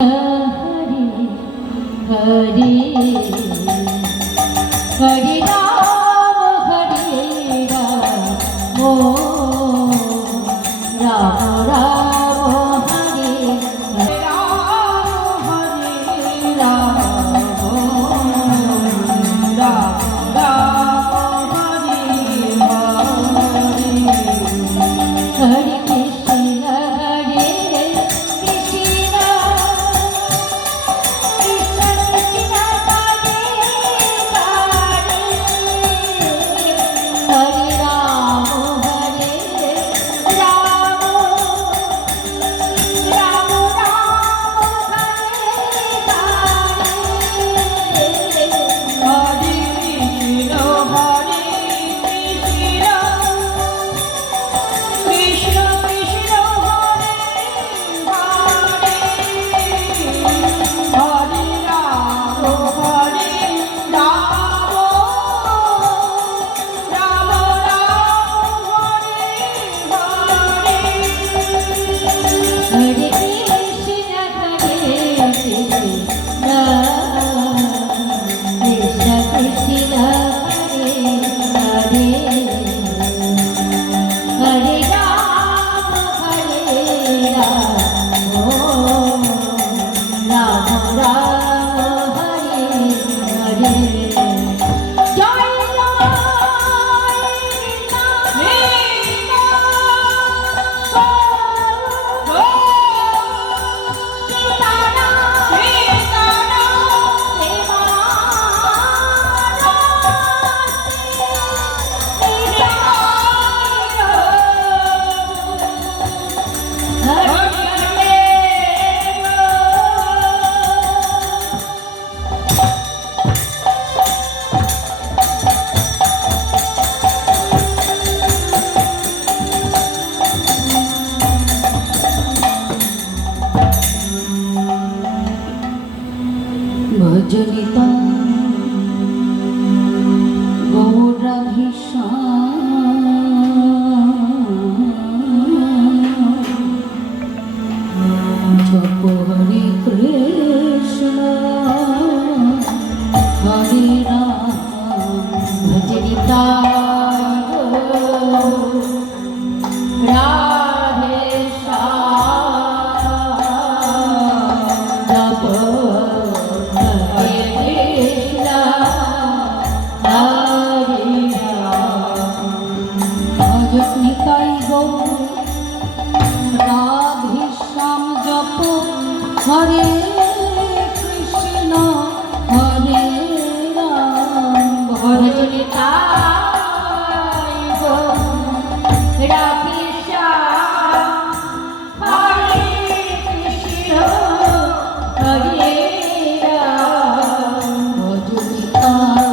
हरे हरे हरे राम ओ राम राम हरे राम हरे राम राम राम हरे हरे भजनिता गौराधीशा जप हरे कृष्ण हरे राम भजनिता हरे कृष्ण हरे राम हरे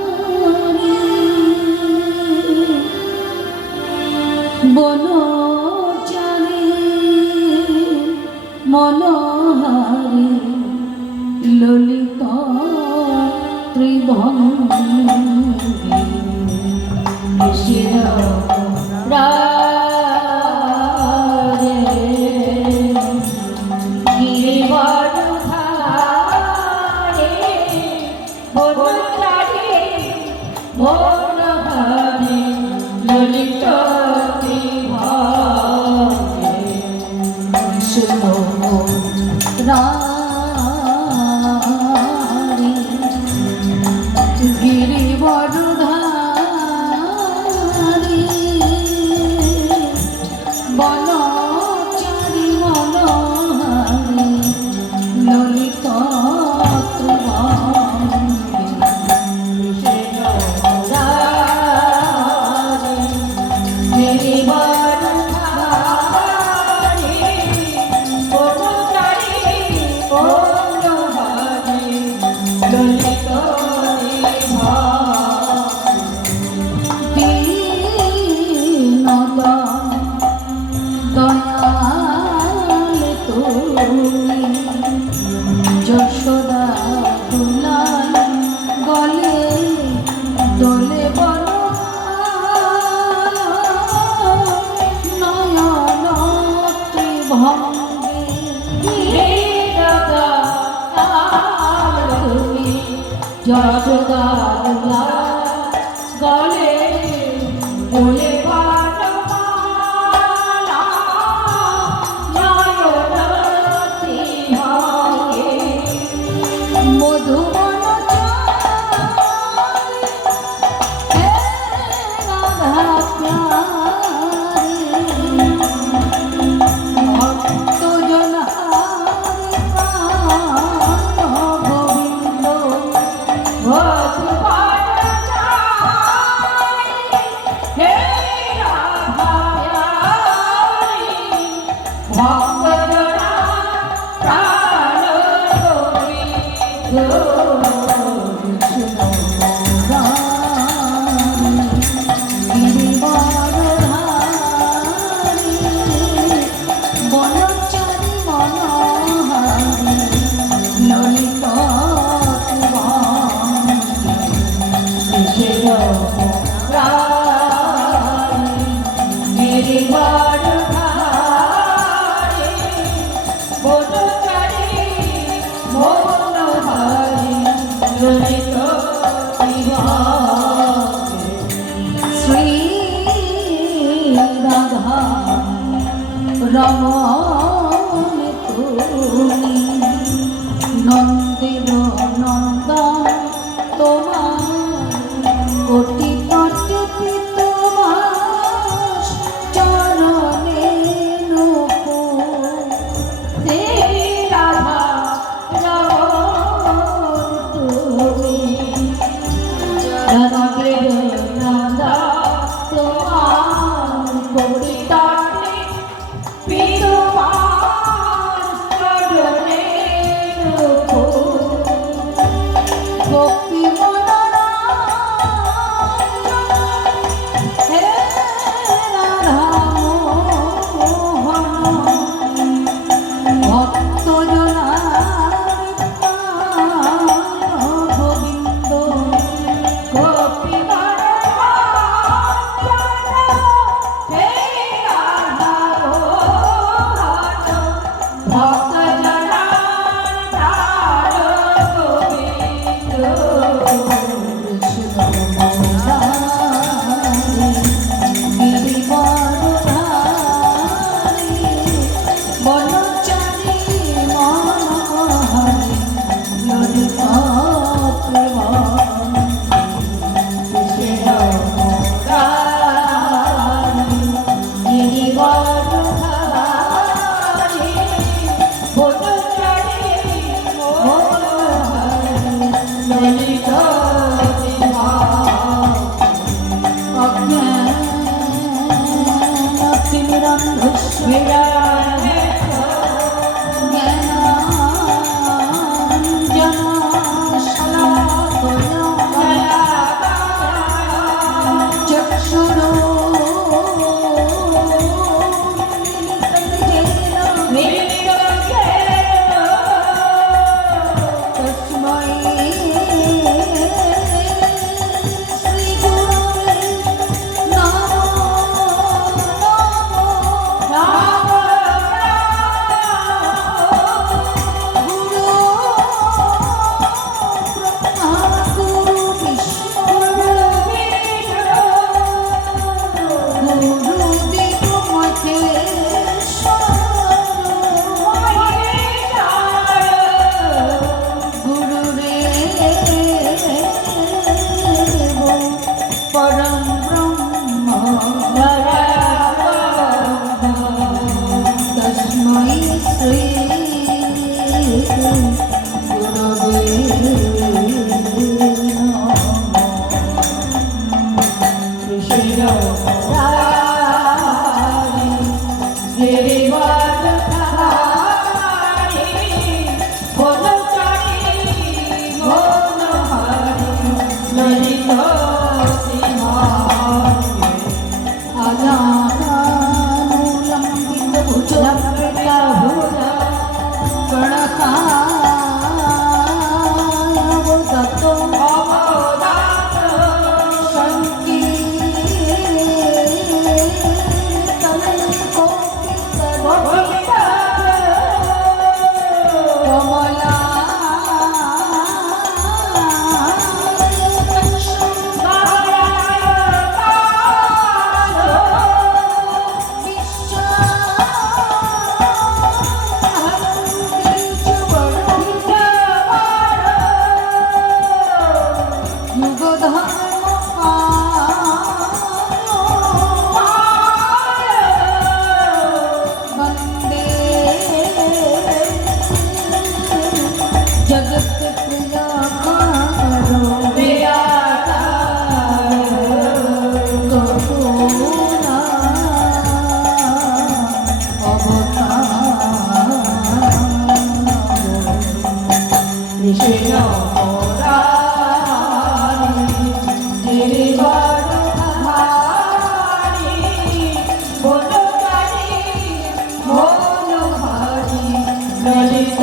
गिरिवरधारी बनचारी मनोहारी ललित त्रिभंगी ललित गिरिवरधारी যশোদার গলে বলে বাণমালা নয়নতী হয়ে মধুবন রমণ তুমি নন্দের নন্দন তোমার কোটি কোটি তোমার চরণে রাধা রমণ তুমি নন্দের নন্দন তোমার কোটি ললিত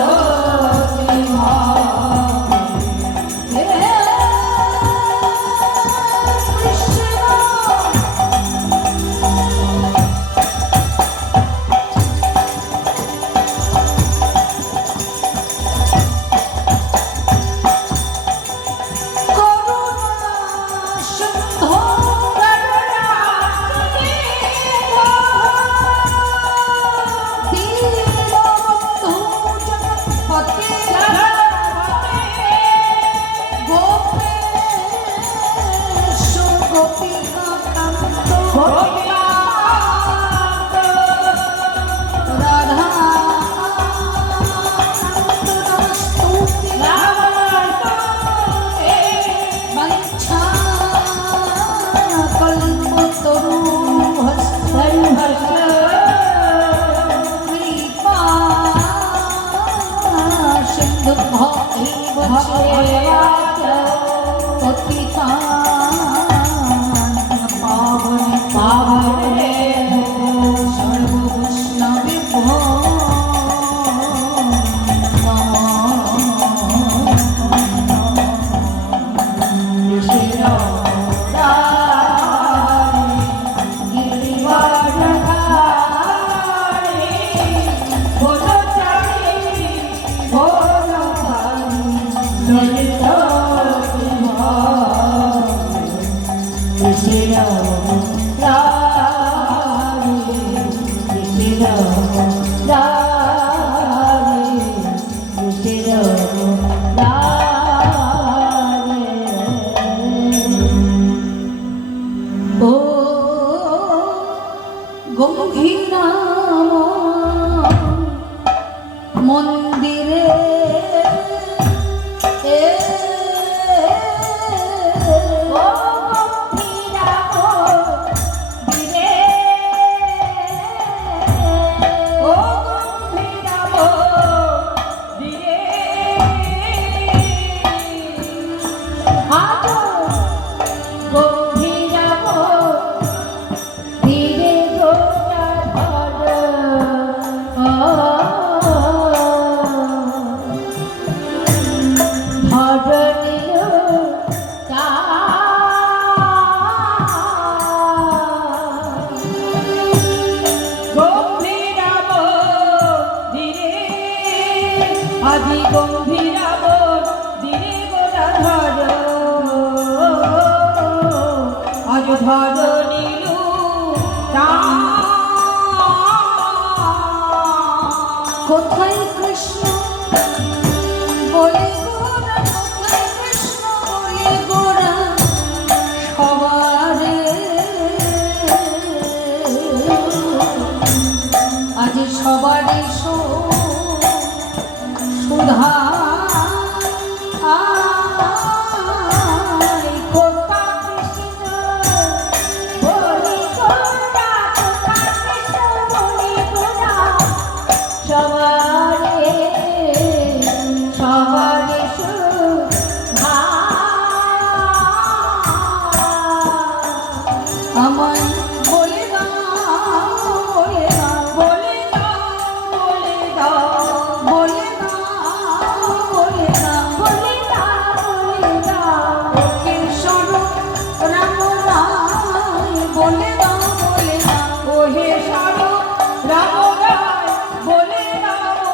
মন্দিরে আদি গম্ভীরাব দিনে গোড়া ধর আজ ধর নীলু কোথায় কৃষ্ণ বলে গোরা কোথায় কৃষ্ণ বলে গোরা সবারে আজ সবারে সুধা আমায় বলে দাও বলে দাও বলে দাও বলে দাও বলে দাও বলে দাও বলে দাও ওকে শোনো রাম রায় বলে দাও ওহে শোনো রাম রায় বলে দাও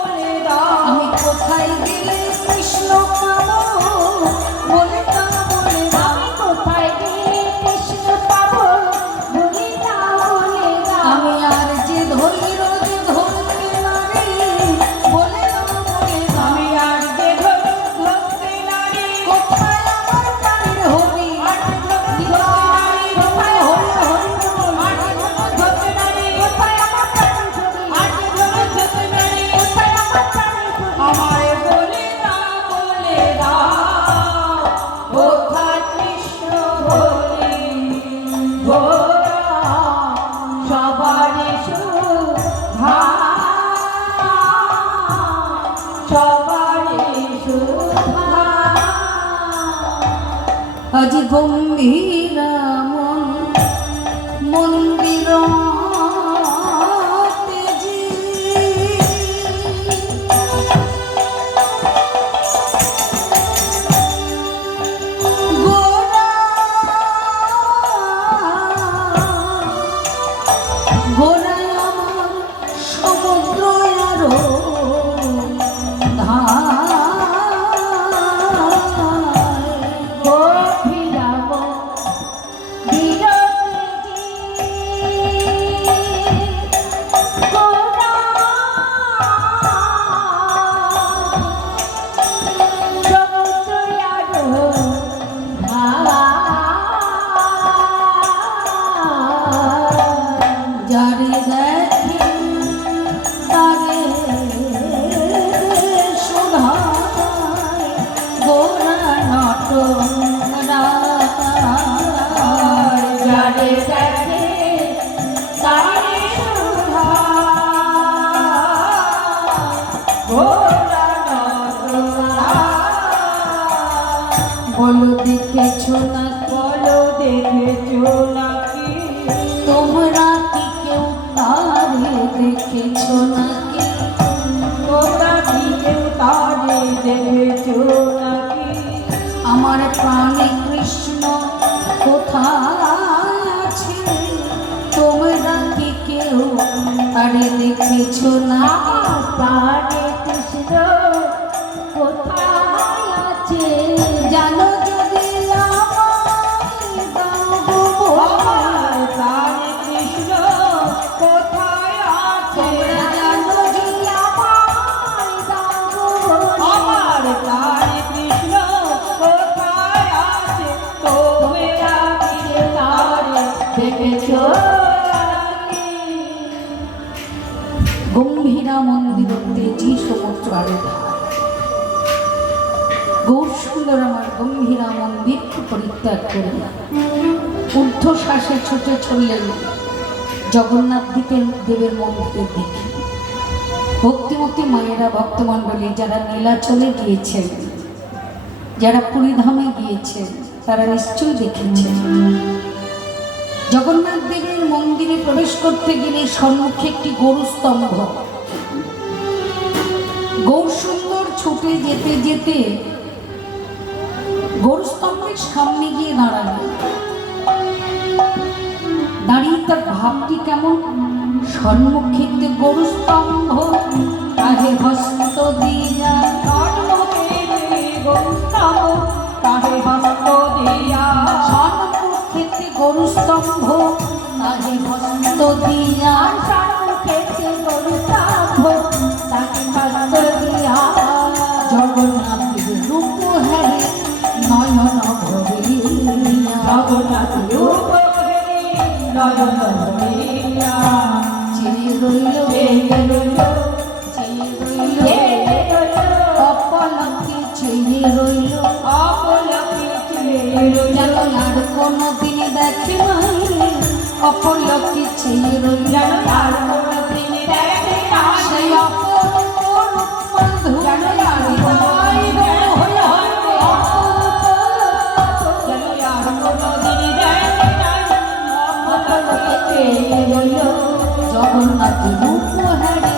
আমি কোথায় গেলে কৃষ্ণ পাবো বলে দাও আমি কোথায় গেলে কৃষ্ণ পাবো বলে দাও আমি আর যে ধৈর্য যে ধরতে নারী বলে দাও আমি আর যে ধরতে নারী কোথায় আমার প্রাণের হরি কোথায় হরি ধরতে নারী কোথায় আমার প্রাণের হরি ধরতে নারী কোথায় আমার প্রাণের হরি আমায় বলে দাও কোথায় কৃষ্ণ হরি গোরা সবারই সুধা সবারই সুধা আজ গম্ভীরা মন্দির দেখেছো না? বলো দেখেছো নাকি? তোমরা কি কেউ তারে দেখেছো নাকি? তোমরা কি কেউ তারে দেখেছো নাকি? আমার প্রাণে কৃষ্ণ কোথায় আছে? তোমরা কি কেউ তারে দেখেছো না? প্রাণে কৃষ্ণ কোথায় আছে? জানো যদি আমায় দাও গো আমার প্রাণে কৃষ্ণ কোথায় আছে? তোমরা জানো যদি আমায় দাও গো আমার প্রাণে কৃষ্ণ কোথায় আছে? তোমরা কি কেউ তারে দেখেছো নাকি? গম্ভীরা মন্দির তেজি সমুদ্র আরে ধার। গৌর সুন্দর আমার গম্ভীরা মন্দিরকে পরিত্যাগ করে ঊর্ধ্বশ্বাসে ছুটে চললেন জগন্নাথ দেবের মন্দিরের দিকে। ভক্তিমতী মায়েরা, ভক্তমণ্ডলী যারা নীলাচলে গিয়েছেন, যারা পুরীধামে গিয়েছেন, তারা নিশ্চয়ই দেখেছেন জগন্নাথ দেবের মন্দিরে প্রবেশ করতে গেলে সম্মুখে একটি গরু স্তম্ভ। গৌর সুন্দর ছুটে যেতে যেতে গরু স্তম্ভের সামনে গিয়ে দাঁড়ালেন। দাঁড়িয়ে তার ভাবটি কেমন, সম্মুখে গরু স্তম্ভ, তাহে হস্ত দিয়া, তাহে হস্ত দিয়া, সম্মুখে গরু স্তম্ভ, তাহে হস্ত দিয়া, সম্মুখে গরু স্তম্ভ, তাহে হস্ত দিয়া, জগন্নাথের রূপ হ্যারে নয়ন ভরিয়া, জগন্নাথ রূপ নয়ন ভরিয়া, চেয়ে রইল অপলকে চেয়ে রইল, যেন আর কোনো দিন দেখে নাই, অপলকে চেয়ে রইল, সেই অপরূপ জগন্নাথের রূপ হারে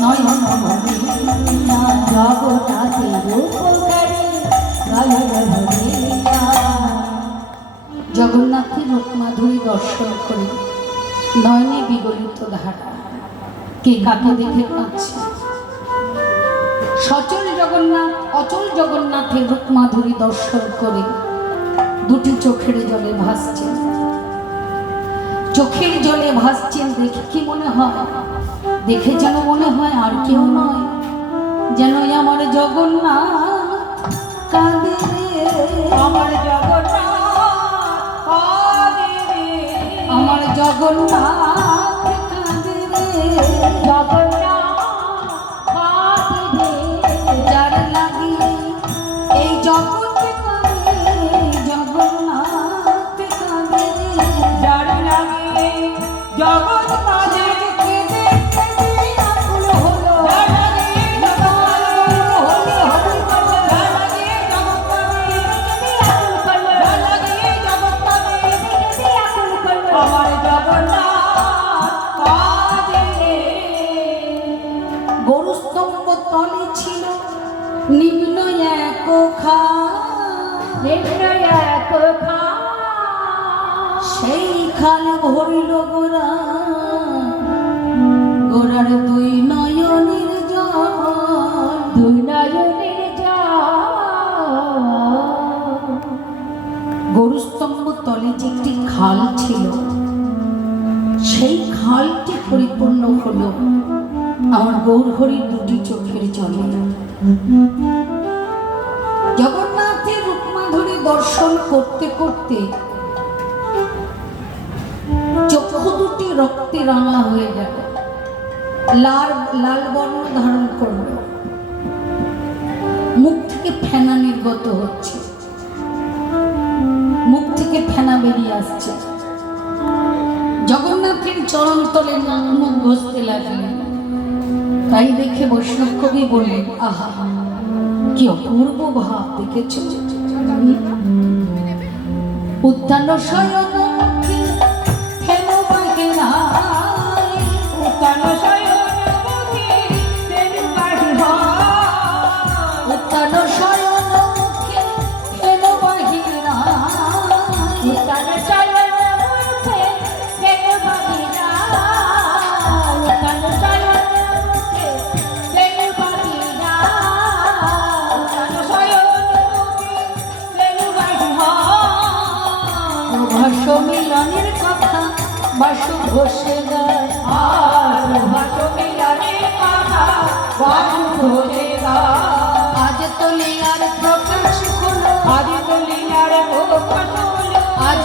নয়ন ভরিয়া, জগন্নাথের রূপ নয়ন ভরিয়া, জগন্নাথের রূপ মাধুরী দর্শন করে নয়নে বিগলিত ধারা। কে কাকে দেখে কাঁদছে? সচল জগন্নাথ, অচল জগন্নাথের রূপ মাধুরী দর্শন করে দুটি চোখের জলে ভাসছেন। চোখের জলে ভাসছেন দেখে কি মনে হয়? দেখে যেন মনে হয় আর কেউ নয়, যেন আমার জগন্নাথ কাঁদে রে, আমার জগন্নাথ কাঁদে রে, আমার জগন্নাথ কাঁদে রে, জগন্নাথ কাঁদে রে, যার লাগিয়ে এই জগৎ কাঁদে, জগন্নাথ কাঁদে রে, যার লাগে জগৎ কাঁদে, কেঁদে কেঁদে আকুল হলো, যার লাগে জগৎ হলি হলি যার লাগে জগৎ কাঁদে, আকুল করলো, যার লাগে জগৎ কাঁদে, আকুল করলো, আমার জগন্নাথ কাঁদে রে। গরুস্তম্ভ তলে ছিল নিম্ন এক সেই খাল ভরিল গোরা, গোরার দুই নয়নের জল, গরুস্তম্ভ তলে যে একটি খাল ছিল, সেই খালটি পরিপূর্ণ হলো আমার গৌরহরির দুটি চোখের জলে। জগন্নাথের রূপমাধুরী দর্শন করতে করতে চক্ষু দুটি রক্তে রাঙা হয়ে গেল, লাল লাল বর্ণ ধারণ করল, মুখ থেকে ফেনা নির্গত হচ্ছে, মুখ থেকে ফেনা বেরিয়ে আসছে। জগন্নাথের চরণ তলে নাক মুখ ঘষতে লাগলেন। তাই দেখে বৈষ্ণব কবি বললেন, আহা কি অপূর্ব ভাব দেখেছ, উত্তান শয়ন মুখে হেন বাহিরায় উত্তান শয়ন মুখে প্রেম বাহিরায় উত্তান শয়ন মুখে হেন বাহিরায় উত্তান শয়ন মুখে প্রেম বাহিরায় উত্তান শয়ন মুখে প্রেম বাহিরায় উত্তান শয়ন মুখে প্রেম বাহিরায় ভাষ মিলনের কথা বাসু ঘোষে গায় আর ভাষো মিলনের কথা বাসু ঘোষে গায় আজ তলিয়ার প্রকাশ হলো আদি তুলিয়ার প্রকাশ হলো আজ